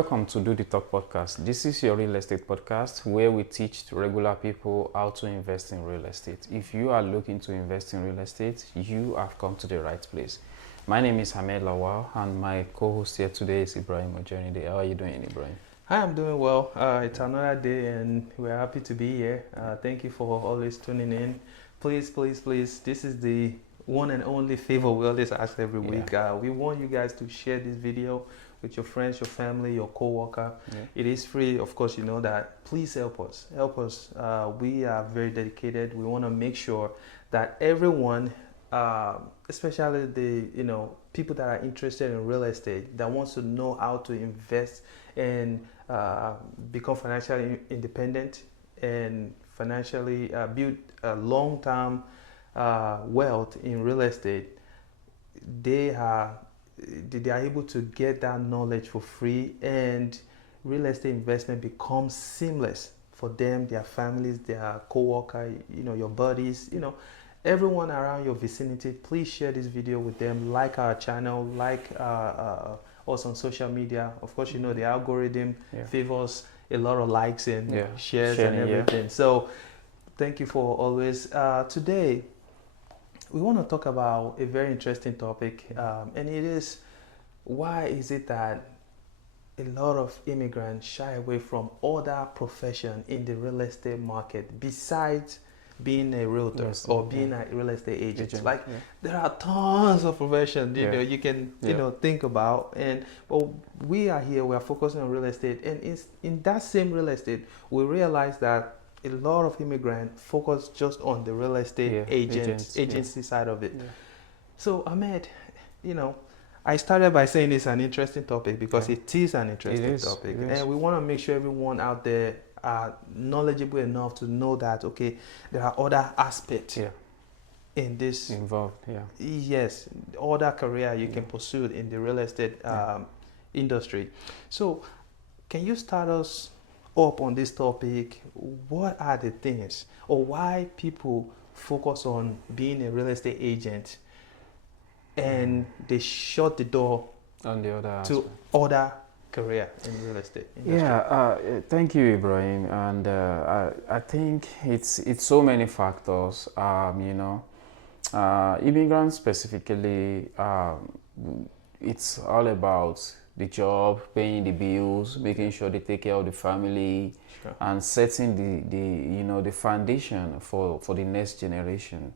welcome to Do the Talk podcast. This is your real estate podcast where we teach regular people how to invest in real estate. If you are looking to invest in real estate, you have come to the right place. My name is Hamed Lawal and my co-host here today is Ibrahim. How are you doing, Ibrahim? Hi, I'm doing well. It's another day and we're happy to be here. Thank you for always tuning in. Please, this is the one and only favor we always ask every week. We want you guys to share this video with your friends, your family, your co-worker. It is free, of course, you know that. Please help us. We are very dedicated. We want to make sure that everyone, especially the people that are interested in real estate, that wants to know how to invest and become financially independent and financially build a long-term wealth in real estate, they are able to get that knowledge for free, and real estate investment becomes seamless for them, their families, their co-worker, your buddies, everyone around your vicinity. Please share this video with them, like our channel, like us on social media. Of course, the algorithm favors a lot of likes and shares and everything. So thank you for always. Today, we want to talk about a very interesting topic, and it is, why is it that a lot of immigrants shy away from other professions in the real estate market besides being a realtor or being a real estate agent? There are tons of professions you can think about, but we are here, we are focusing on real estate, and in that same real estate we realize that a lot of immigrants focus just on the real estate agency side of it. So Ahmed, I started by saying it's an interesting topic because it is an interesting topic, and we want to make sure everyone out there are knowledgeable enough to know that there are other aspects in this involved. Yes, other career you can pursue in the real estate industry. So can you start us up on this topic? What are the things, or why people focus on being a real estate agent and they shut the door on the other to other career in real estate industry? Thank you, Ibrahim. And I think it's so many factors. Immigrants specifically, it's all about the job, paying the bills, making sure they take care of the family, and setting the foundation for the next generation,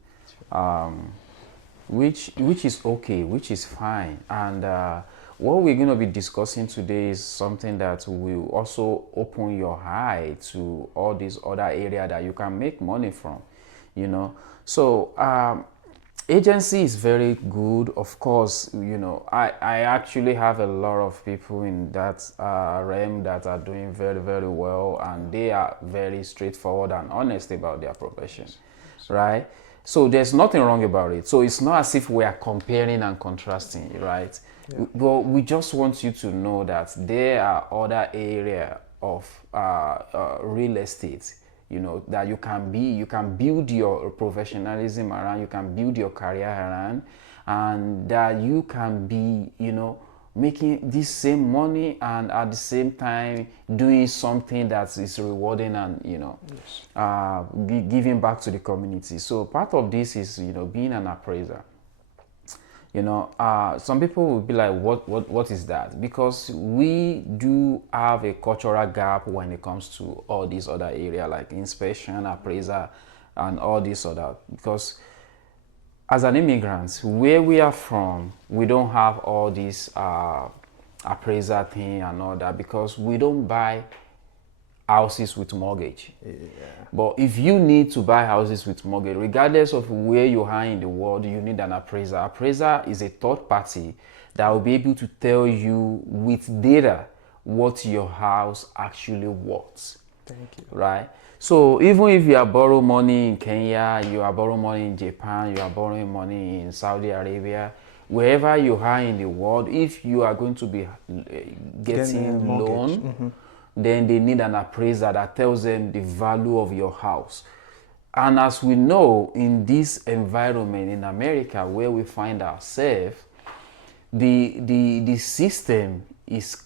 which is okay, which is fine. And what we're going to be discussing today is something that will also open your eye to all these other areas that you can make money from, So agency is very good, of course. I actually have a lot of people in that realm that are doing very, very well, and they are very straightforward and honest about their profession, right? So there's nothing wrong about it. So it's not as if we are comparing and contrasting, right? But we just want you to know that there are other areas of real estate, that you can build your professionalism around, you can build your career around, and that you can be, making this same money and at the same time doing something that is rewarding and, giving back to the community. So part of this is, being an appraiser. Some people will be like, what is that? Because we do have a cultural gap when it comes to all these other areas like inspection, appraiser, and all these other. Because as an immigrant, where we are from, we don't have all this appraiser thing and all that, because we don't buy houses with mortgage. But if you need to buy houses with mortgage, regardless of where you are in the world, you need an appraiser. Appraiser is a third party that will be able to tell you with data what your house actually worth. Thank you. Right? So even if you are borrowing money in Kenya, you are borrowing money in Japan, you are borrowing money in Saudi Arabia, wherever you are in the world, if you are going to be getting loan, then they need an appraiser that tells them the value of your house. And as we know, in this environment in America where we find ourselves, the system is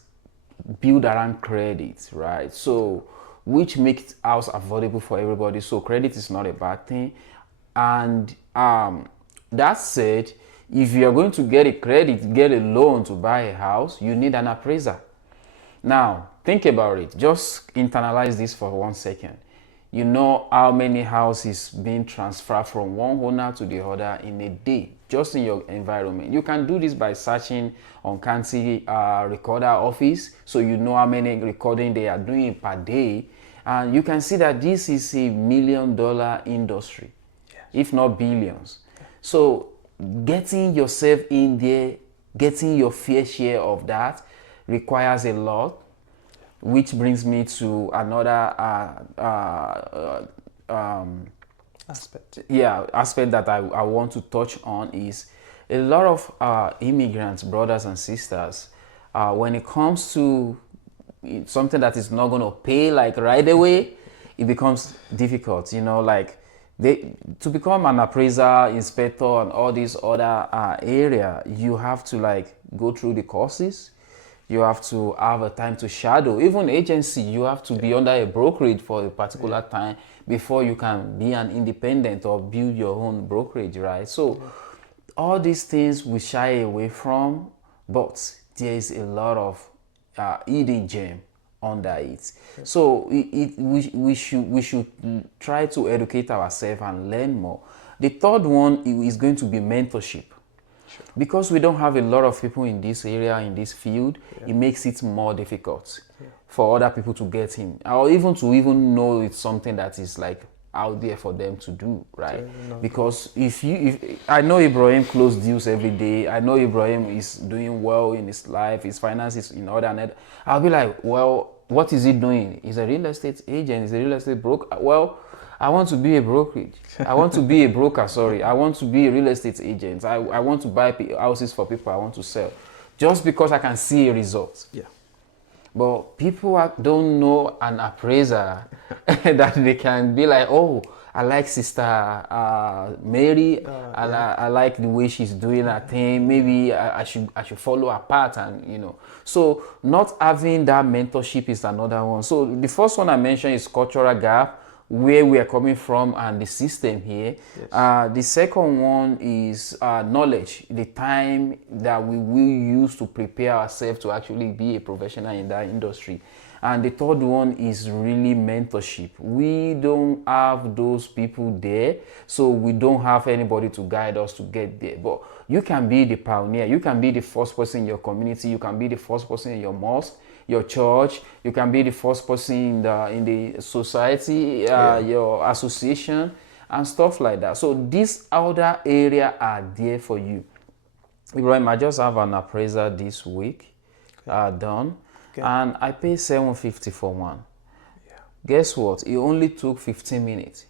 build around credit, right? So, which makes house affordable for everybody. So, credit is not a bad thing. And that said, if you are going to get a credit, get a loan to buy a house, you need an appraiser. Now, think about it. Just internalize this for 1 second. You know how many houses being transferred from one owner to the other in a day, just in your environment. You can do this by searching on county recorder office, so you know how many recording they are doing per day. And you can see that this is a $1 million industry, if not billions. So getting yourself in there, getting your fair share of that requires a lot, which brings me to another aspect that I want to touch on is a lot of immigrants, brothers and sisters, when it comes to something that is not going to pay like right away, it becomes difficult, you know, like to become an appraiser, inspector, and all these other area, you have to like go through the courses. You have to have a time to shadow. Even agency, you have to be under a brokerage for a particular time before you can be an independent or build your own brokerage, right? So all these things we shy away from, but there is a lot of hidden gem under it. So we should try to educate ourselves and learn more. The third one is going to be mentorship. Because we don't have a lot of people in this area, in this field, it makes it more difficult for other people to get in, or even to even know it's something that is like out there for them to do, right? Because if I know Ibrahim close deals every day, I know Ibrahim is doing well in his life, his finances in order, and I'll be like, well, what is he doing? He's a real estate agent, he's a real estate broker. Well, I want to be a brokerage. I want to be a broker, sorry. I want to be a real estate agent. I want to buy houses for people I want to sell. Just because I can see a result. Yeah. But people don't know an appraiser that they can be like, oh, I like Sister Mary. I like the way she's doing her thing. Maybe I should follow her path, and you know. So not having that mentorship is another one. So the first one I mentioned is cultural gap, where we are coming from and the system here. The second one is knowledge, the time that we will use to prepare ourselves to actually be a professional in that industry. And the third one is really mentorship. We don't have those people there, so we don't have anybody to guide us to get there. But you can be the pioneer. You can be the first person in your community. You can be the first person in your mosque, your church. You can be the first person in the society, your association, and stuff like that. So these other areas are there for you. Ibrahim, I just have an appraiser this week done, and I paid $750 for one. Guess what? It only took 15 minutes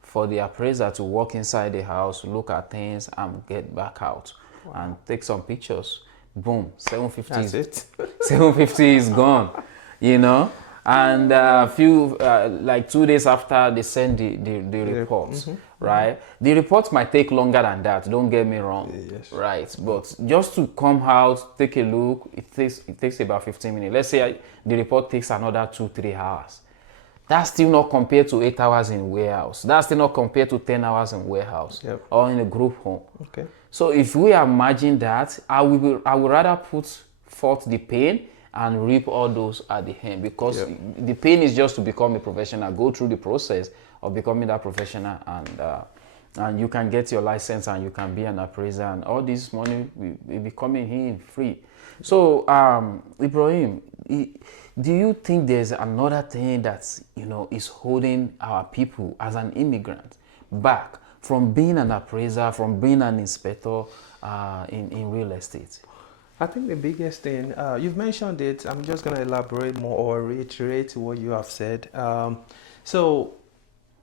for the appraiser to walk inside the house, look at things, and get back out and take some pictures. Boom, 750. That's it. 750 is gone, you know. And a few like 2 days after, they send the reports, right? The report might take longer than that, don't get me wrong, right? But just to come out, take a look, it takes about 15 minutes. Let's say the report takes another 2-3 hours. That's still not compared to 8 hours in warehouse. That's still not compared to 10 hours in warehouse or in a group home. Okay. So if we imagine that, I would rather put forth the pain and reap all those at the end, because the pain is just to become a professional, go through the process of becoming that professional, and you can get your license and you can be an appraiser, and all this money will be coming in free. So Ibrahim, do you think there's another thing that is holding our people as an immigrant back from being an appraiser, from being an inspector in real estate? I think the biggest thing, you've mentioned it, I'm just going to elaborate more or reiterate what you have said. So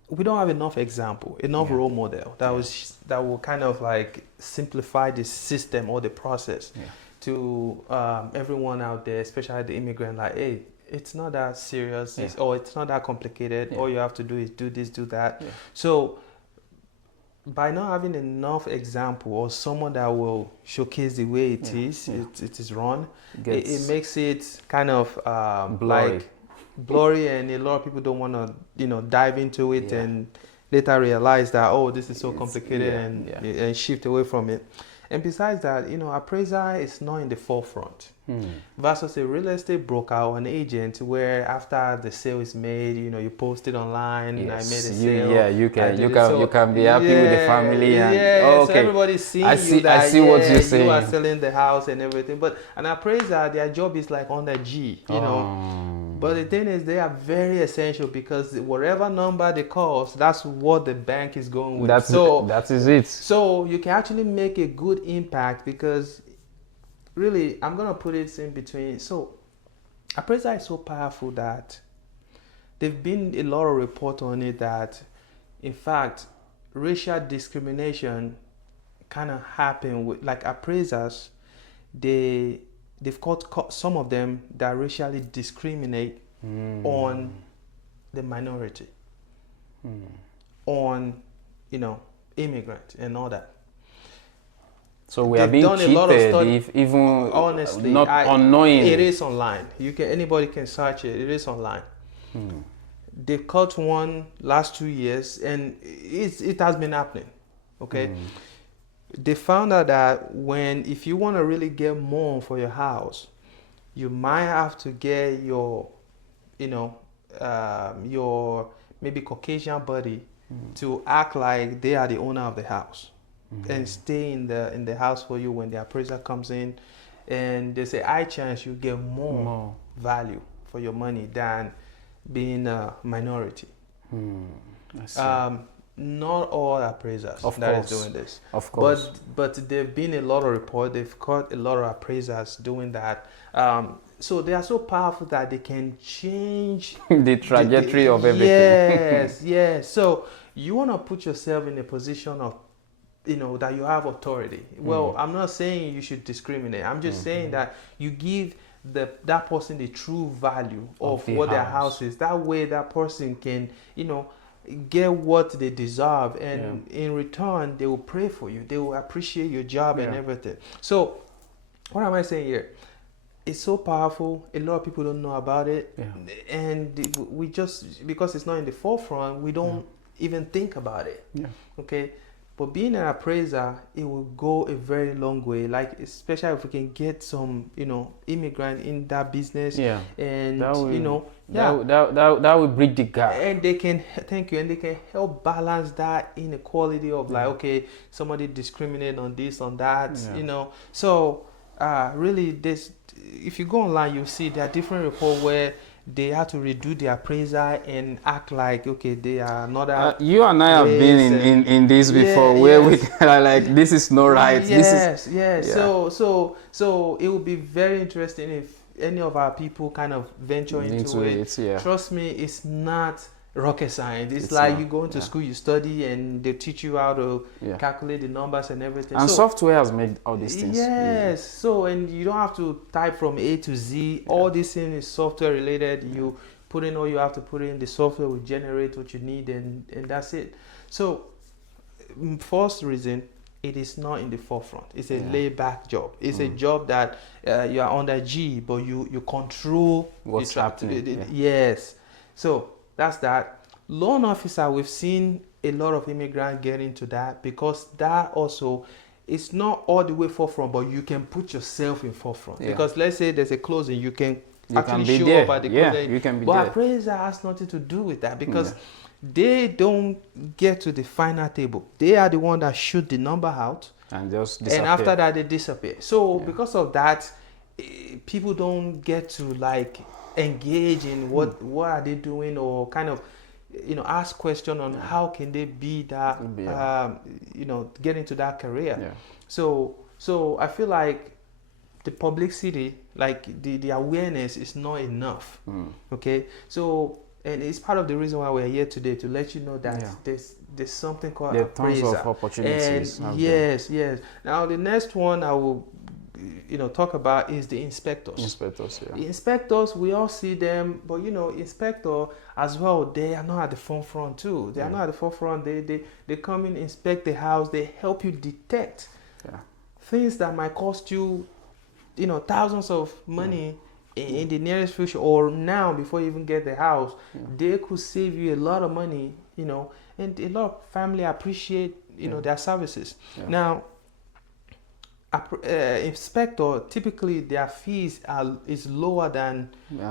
we don't have enough example, enough role model that will kind of like simplify the system or the process to everyone out there, especially the immigrant, like, hey, it's not that serious, or it's not that complicated. All you have to do is do this, do that. So by not having enough example or someone that will showcase the way it is run, it makes it kind of blurry. like blurry, and a lot of people don't want to dive into it and later realize that, oh, this is so complicated, and shift away from it. And besides that, appraiser is not in the forefront versus a real estate broker or an agent where after the sale is made, you post it online. I made a sale. You can be happy with the family. And, so everybody's seeing I see what you're saying. You are selling the house and everything. But an appraiser, their job is like on the G, But the thing is, they are very essential because whatever number they cost, that's what the bank is going with. That is it. So you can actually make a good impact because really, I'm going to put it in between. So appraiser is so powerful that there've been a lot of report on it that, in fact, racial discrimination kind of happen with like appraisers. They've caught some of them that racially discriminate on the minority, on immigrant and all that. So we are being cheated, if even honestly, not unknowing. It is online. Anybody can search it. It is online. They caught one last 2 years, and it has been happening. Okay. They found out that if you want to really get more for your house, you might have to get your maybe Caucasian buddy to act like they are the owner of the house and stay in the house for you when the appraiser comes in, and they say high chance you get more value for your money than being a minority. I see. Not all appraisers that is doing this. Of course. But there've been a lot of reports. They've caught a lot of appraisers doing that. So they are so powerful that they can change the trajectory of everything. Yes. So you want to put yourself in a position of, that you have authority. Well, I'm not saying you should discriminate. I'm just saying that you give that person the true value of what their house is. That way that person can, get what they deserve, and in return they will pray for you, they will appreciate your job and everything. So what am I saying here? It's so powerful. A lot of people don't know about it, and we just, because it's not in the forefront, we don't even think about it. Okay, but being an appraiser, it will go a very long way, like especially if we can get some immigrant in that business, and that will bridge the gap, and they can and they can help balance that inequality of like, okay, somebody discriminate on this, on that, so really this, if you go online, you see there are different reports where they have to redo the appraiser and act like, okay, they are not you and I have been in this before, where we are like, this is not right. So it will be very interesting if any of our people kind of venture into it. Trust me, it's not rocket science. It's like you go into school, you study, and they teach you how to calculate the numbers and everything. And software has made all these things. So, and you don't have to type from A to Z. All this thing is software related. You put in all you have to put in, the software will generate what you need, and that's it. So first reason, it is not in the forefront. It's a laid back job. It's a job that you are under G, but you control what's happening. So that's that. Loan officer, we've seen a lot of immigrants get into that, because that also, it's not all the way forefront, but you can put yourself in forefront. Because let's say there's a closing, you can actually show up at the closing. You can be but there. Appraiser has nothing to do with that, because they don't get to the final table. They are the one that shoot the number out and just disappear. And after that they disappear. So because of that, people don't get to like engage in what are they doing, or kind of ask question on how can they be that get into that career. So I feel like the publicity, like the awareness is not enough. Okay, so, and it's part of the reason why we're here today, to let you know that there's something called appraiser. Tons of opportunities. And yes. Now the next one I will talk about is the inspectors. Inspectors, yeah. The inspectors, we all see them, but inspector as well, they are not at the forefront too. They are not at the forefront. They come in, inspect the house, they help you detect things that might cost you, thousands of money in the nearest future or now before you even get the house. They could save you a lot of money, and a lot of family appreciate, their services. Now, inspector, typically their fees is lower than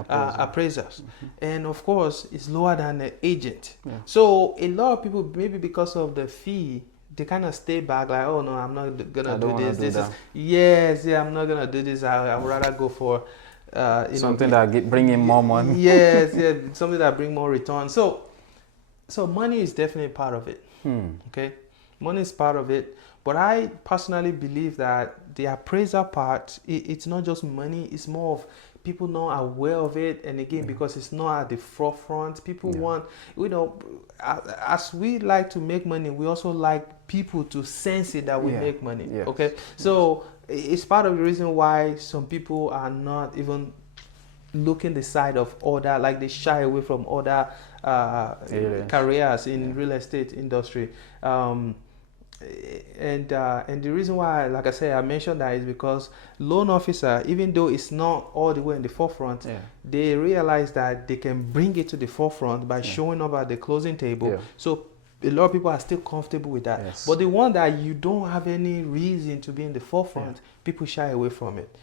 appraisers, and of course it's lower than the agent. So a lot of people, maybe because of the fee, they kind of stay back, like, oh no, I'm not gonna do this. I'm not gonna do this. I would rather go for something that bring in more money. Something that bring more return. So money is definitely part of it. Okay, money is part of it. But I personally believe that the appraiser part, it's not just money, it's more of people not aware of it. And again, because it's not at the forefront, people want, as we like to make money, we also like people to sense it that we make money. Okay, so it's part of the reason why some people are not even looking the side of other, like they shy away from other careers in real estate industry. And the reason why, like I said, I mentioned that is because loan officer, even though it's not all the way in the forefront, they realize that they can bring it to the forefront by showing up at the closing table. So a lot of people are still comfortable with that. But the one that you don't have any reason to be in the forefront, people shy away from it.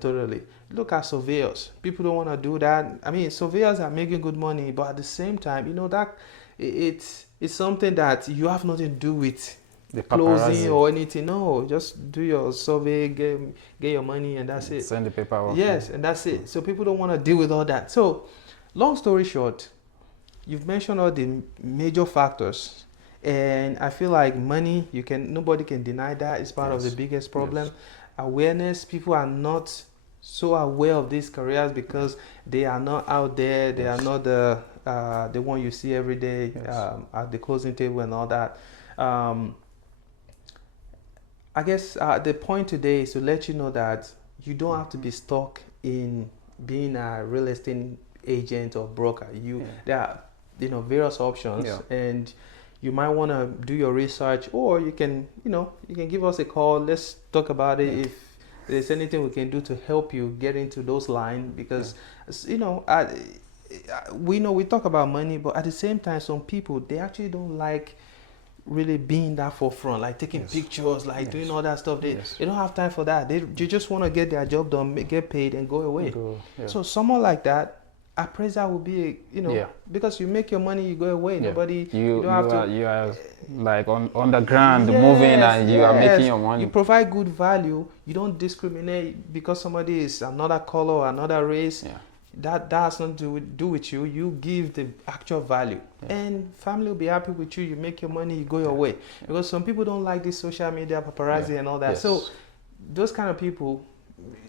Totally. Look at surveyors. People don't want to do that. I mean, surveyors are making good money, but at the same time, that it's something that you have nothing to do with the closing or anything. No, just do your survey, get your money, and that's it. Send the paperwork. Yes, and that's it. So people don't want to deal with all that. So, long story short, you've mentioned all the major factors, and I feel like money, nobody can deny that. It's part of the biggest problem. Awareness, people are not so aware of these careers because they are not out there. They are not the one you see every day at the closing table and all that. I guess the point today is to let you know that you don't have to be stuck in being a real estate agent or broker. There are various options, and you might want to do your research, or you can give us a call. Let's talk about it. If there's anything we can do to help you get into those lines, because we talk about money, but at the same time, some people, they actually don't like really being that forefront, like taking pictures, like doing all that stuff. They don't have time for that. They just want to get their job done, get paid, and go away. So someone like that, appraiser will be because you make your money, you go away. Nobody, you are like on the ground moving, and you are making your money. You provide good value. You don't discriminate because somebody is another color or another race. That has nothing to do with you. You give the actual value, and family will be happy with you. You make your money, you go your way. Because some people don't like this social media, paparazzi, and all that. So those kind of people,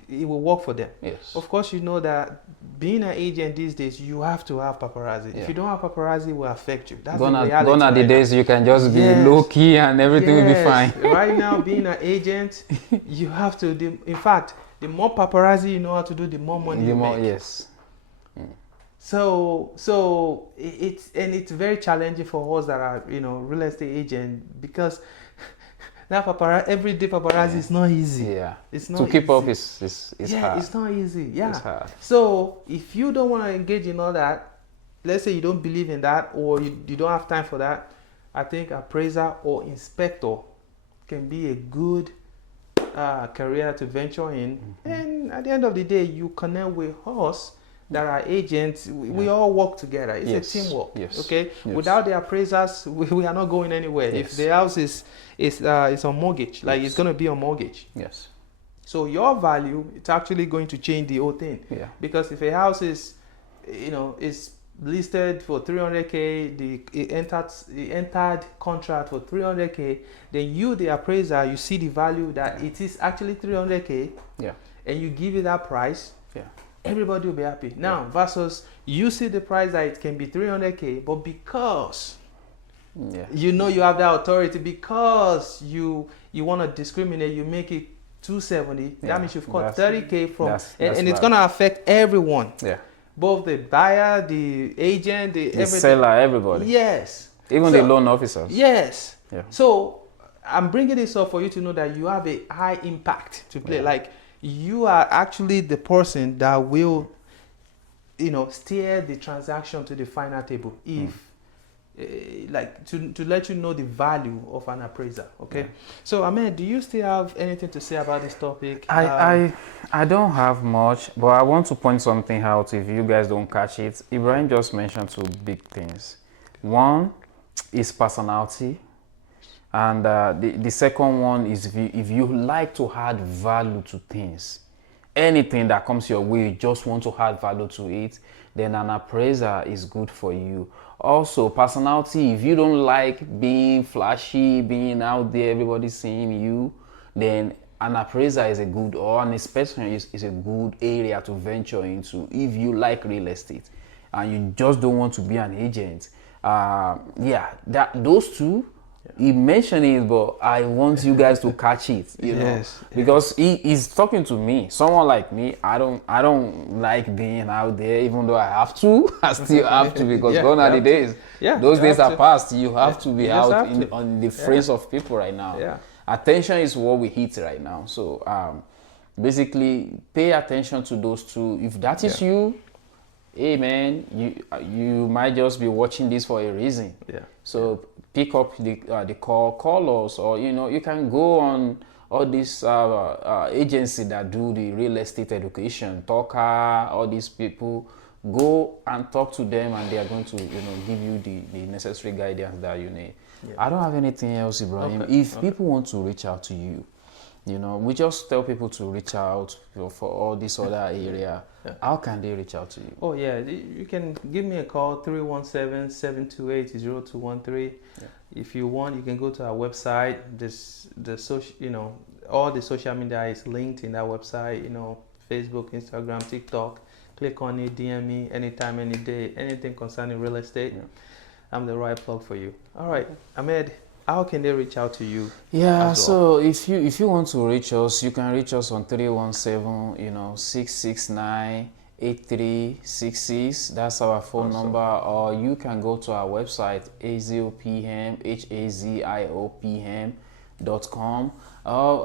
it will work for them. Of course, you know that being an agent these days, you have to have paparazzi. If you don't have paparazzi, it will affect you. That's the reality. Gone are the days you can just be low key and everything will be fine. Right now, being an agent, you have to. In fact, the more paparazzi you know how to do, the more money you make. So it's very challenging for us that are real estate agent, because that everyday paparazzi is not easy. It's not to keep up is hard. It's not easy. It's hard. So if you don't want to engage in all that, let's say you don't believe in that, or you don't have time for that, I think appraiser or inspector can be a good career to venture in. And at the end of the day, you connect with us that are agents. We all work together. It's a teamwork. Okay. Without the appraisers, we are not going anywhere. If the house is on mortgage, like it's going to be on mortgage. So your value, it's actually going to change the whole thing. Because if a house is listed for 300K, it entered contract for 300K, then you, the appraiser, you see the value that it is actually 300K, and you give it that price. Everybody will be happy. Now, versus you see the price that it can be 300K, but because you have that authority, because you want to discriminate, you make it 270. Yeah, That means you've cut that's- 30K from, that's and it's bad. gonna affect everyone, Yeah. both the buyer, the agent, the The everything. seller, everybody. Yes. Even So- the loan officers. Yes. Yeah. So I'm bringing this up for you to know that you have a high impact to play. Yeah. Like you are actually the person that will, steer the transaction to the final table. If like to let you know the value of an appraiser. Okay. Yeah. So Ahmed, do you still have anything to say about this topic? I don't have much, but I want to point something out if you guys don't catch it. Ibrahim just mentioned two big things. One is personality, and the second one is if you like to add value to things, anything that comes your way, you just want to add value to it, then an appraiser is good for you. Also, personality, if you don't like being flashy, being out there, everybody seeing you, then an appraiser is a good, or an inspection is a good area to venture into if you like real estate and you just don't want to be an agent. Those two, he mentioned it, but I want you guys to catch it, Yes. because he's talking to me, someone like me. I don't like being out there, even though I have to. I still have to, because Yeah, gone are you the have days. Yeah, Those you days have are to. past. You have to be You just out have to. on the face of people right now. Yeah. Attention is what we hit right now. So basically, pay attention to those two. If that is you, hey man, you might just be watching this for a reason. Yeah. So pick up the call us, or you can go on all these agencies that do the real estate education, Talker, all these people. Go and talk to them, and they are going to give you the necessary guidance that you need. Yeah. I don't have anything else, Ibrahim. Okay. If people want to reach out to you, we just tell people to reach out for all this other area. Yeah. How can they reach out to you? Oh yeah, you can give me a call, 317-728-0213. Yeah. If you want, you can go to our website. All the social media is linked in that website. Facebook, Instagram, TikTok. Click on it, DM me anytime, any day, anything concerning real estate. Yeah. I'm the right plug for you. All right, Ahmed, how can they reach out to you? Yeah, so if you want to reach us, you can reach us on 317-669-8366. That's our phone number. Or you can go to our website, haziopm.com.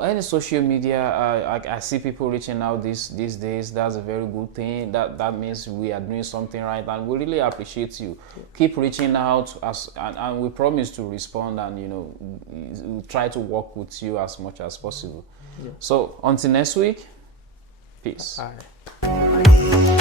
Any social media, I see people reaching out these days. That's a very good thing. That means we are doing something right, and we really appreciate you. Keep reaching out, and we promise to respond, and we'll try to work with you as much as possible. Yeah. So until next week, peace. All right.